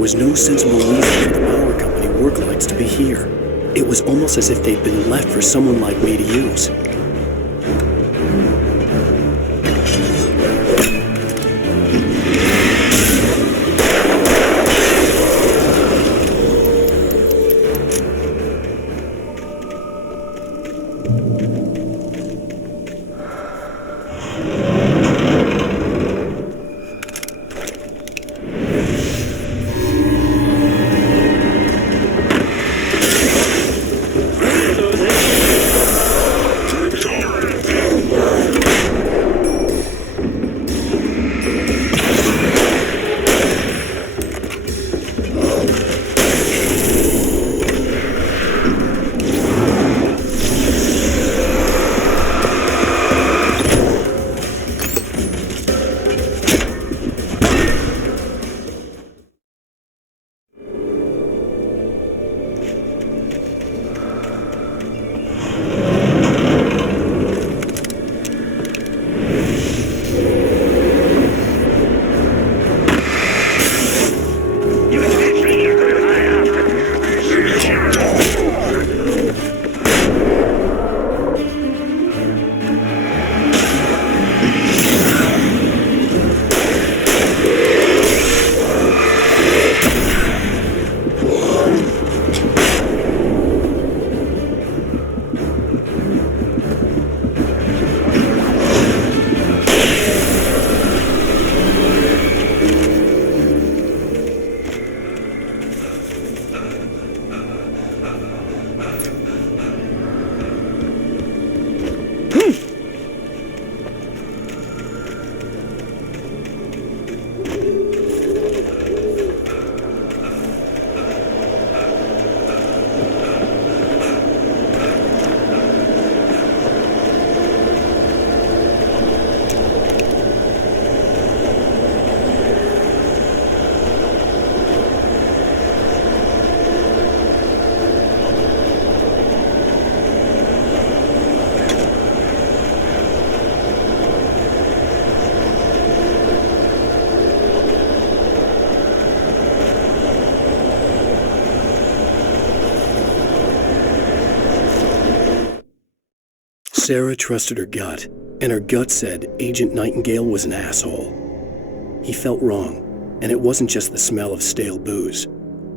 was no sensible reason for the power company work lights to be here. It was almost as if they'd been left for someone like me to use. Sarah trusted her gut, and her gut said Agent Nightingale was an asshole. He felt wrong, and it wasn't just the smell of stale booze.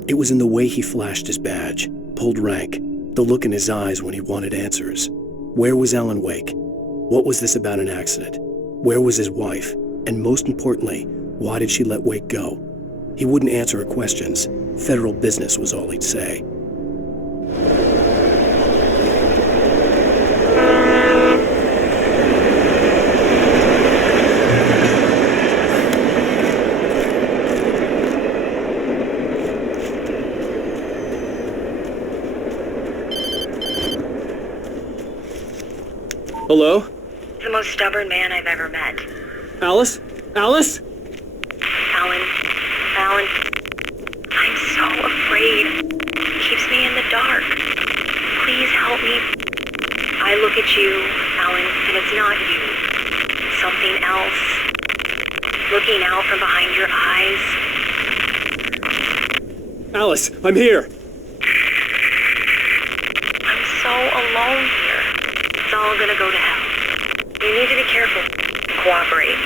It was in the way he flashed his badge, pulled rank, the look in his eyes when he wanted answers. Where was Ellen Wake? What was this about an accident? Where was his wife? And most importantly, why did she let Wake go? He wouldn't answer her questions. Federal business was all he'd say. Hello? The most stubborn man I've ever met. Alice? Alice? Alan. I'm so afraid. He keeps me in the dark. Please help me. I look at you, Alan, and it's not you. Something else. Looking out from behind your eyes. Alice, I'm here. I'm so alone here. It's all gonna go to hell. You need to be careful. Cooperate.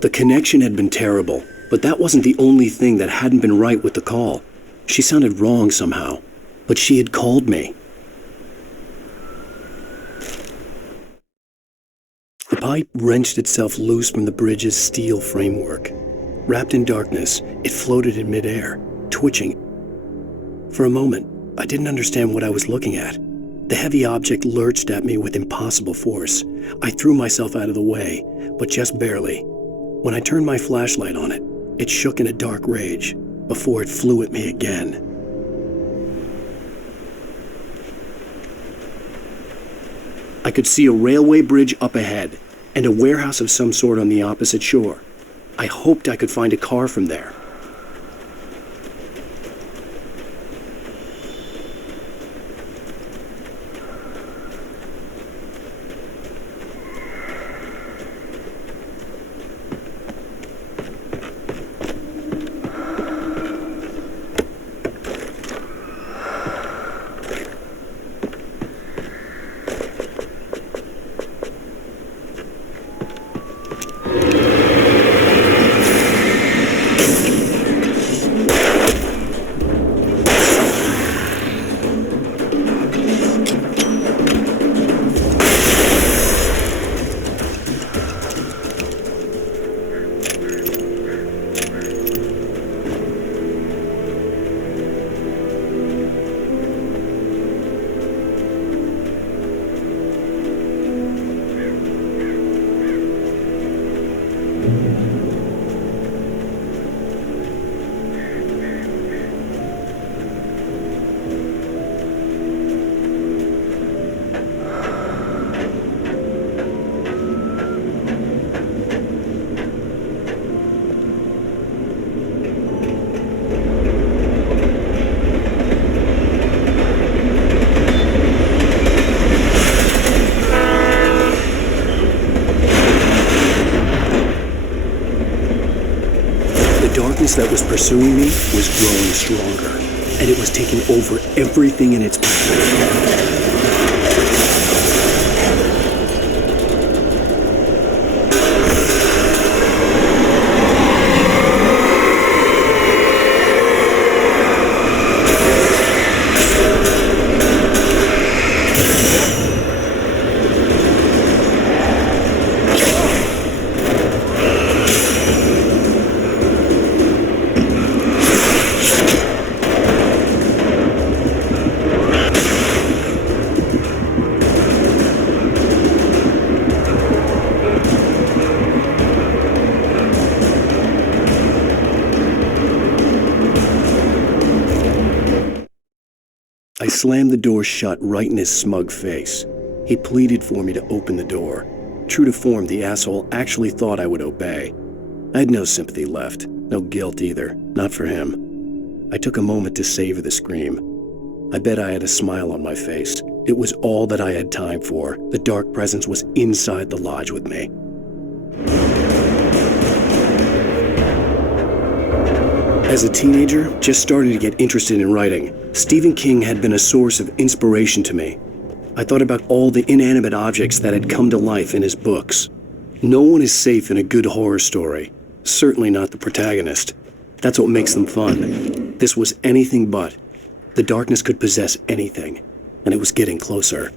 The connection had been terrible, but that wasn't the only thing that hadn't been right with the call. She sounded wrong somehow, but she had called me. The pipe wrenched itself loose from the bridge's steel framework. Wrapped in darkness, it floated in midair, twitching. For a moment, I didn't understand what I was looking at. The heavy object lurched at me with impossible force. I threw myself out of the way, but just barely. When I turned my flashlight on it, it shook in a dark rage before it flew at me again. I could see a railway bridge up ahead and a warehouse of some sort on the opposite shore. I hoped I could find a car from there. darkness that was pursuing me was growing stronger, and it was taking over everything in its path. I slammed the door shut right in his smug face. He pleaded for me to open the door. True to form, the asshole actually thought I would obey. I had no sympathy left, no guilt either, not for him. I took a moment to savor the scream. I bet I had a smile on my face. It was all that I had time for. The dark presence was inside the lodge with me. As a teenager, just starting to get interested in writing, Stephen King had been a source of inspiration to me. I thought about all the inanimate objects that had come to life in his books. No one is safe in a good horror story. Certainly not the protagonist. That's what makes them fun. This was anything but. The darkness could possess anything, and it was getting closer.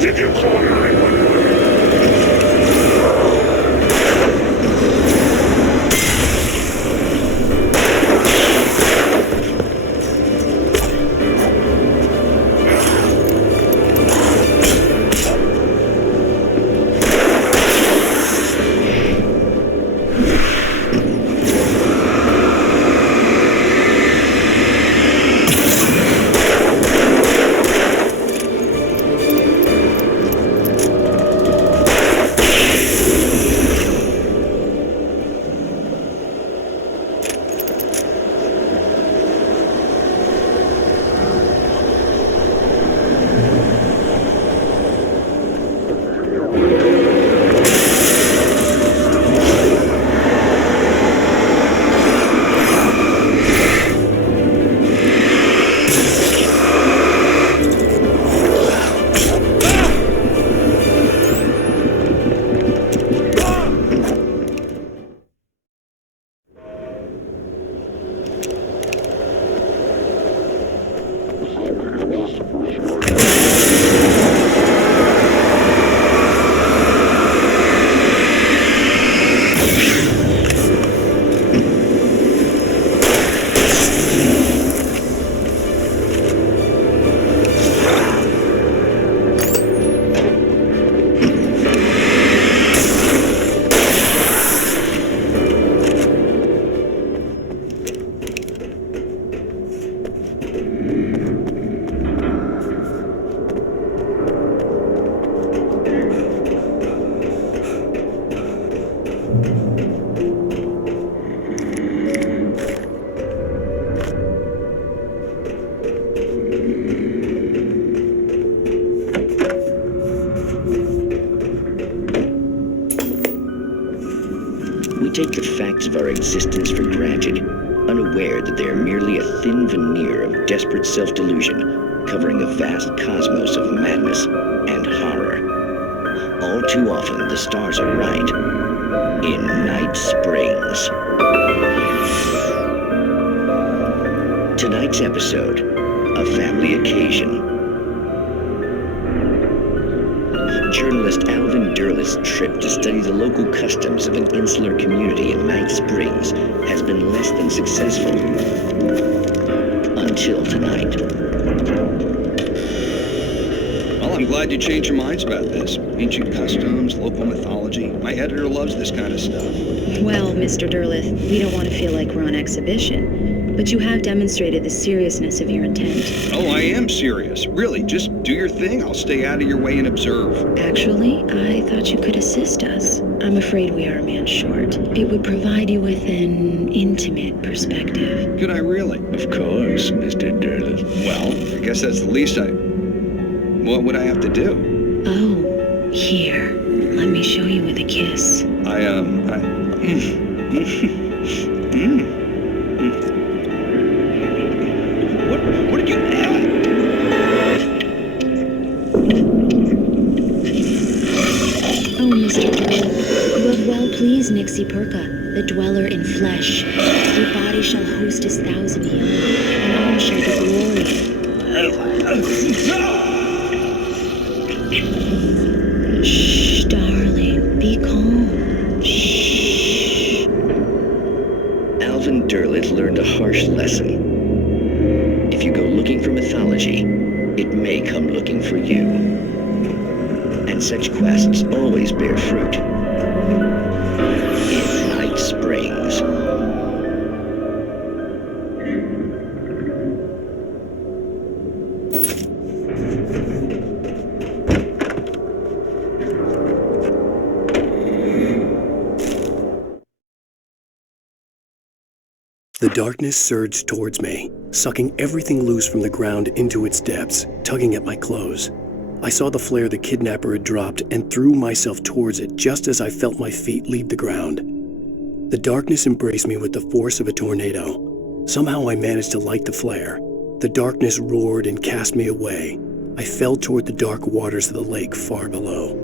Did you call 911? We take the facts of our existence for granted, unaware that they are merely a thin veneer of desperate self-delusion, covering a vast cosmos of madness and horror. All too often, the stars are right. In Night Springs. Tonight's episode, a family occasion. Journalist Alvin Derlett's trip to study the local customs of an insular community in Night Springs has been less than successful. Until tonight. Well, I'm glad you changed your minds about this. Ancient customs, local mythology. My editor loves this kind of stuff. Well, Mr. Derleth, we don't want to feel like we're on exhibition, but you have demonstrated the seriousness of your intent. Oh, I am serious. Really, just do your thing. I'll stay out of your way and observe. Actually, I thought you could assist us. I'm afraid we are a man short. It would provide you with an intimate perspective. Could I really? Of course, Mr. Derleth. Well, I guess that's the least What would I have to do? Oh, here. Let me show you with a kiss. What did you... Oh, Mr. Derleth, you have well pleased Nixie Perka, the dweller in flesh. Your body shall host 1,000 young, and all shall be glory. Shh, darling, be calm. Shh. Alvin Derleth learned a harsh lesson. If you go looking for mythology, it may come looking for you. And such quests always bear fruit. In Night Springs. The darkness surged towards me, sucking everything loose from the ground into its depths, tugging at my clothes. I saw the flare the kidnapper had dropped and threw myself towards it just as I felt my feet leave the ground. The darkness embraced me with the force of a tornado. Somehow I managed to light the flare. The darkness roared and cast me away. I fell toward the dark waters of the lake far below.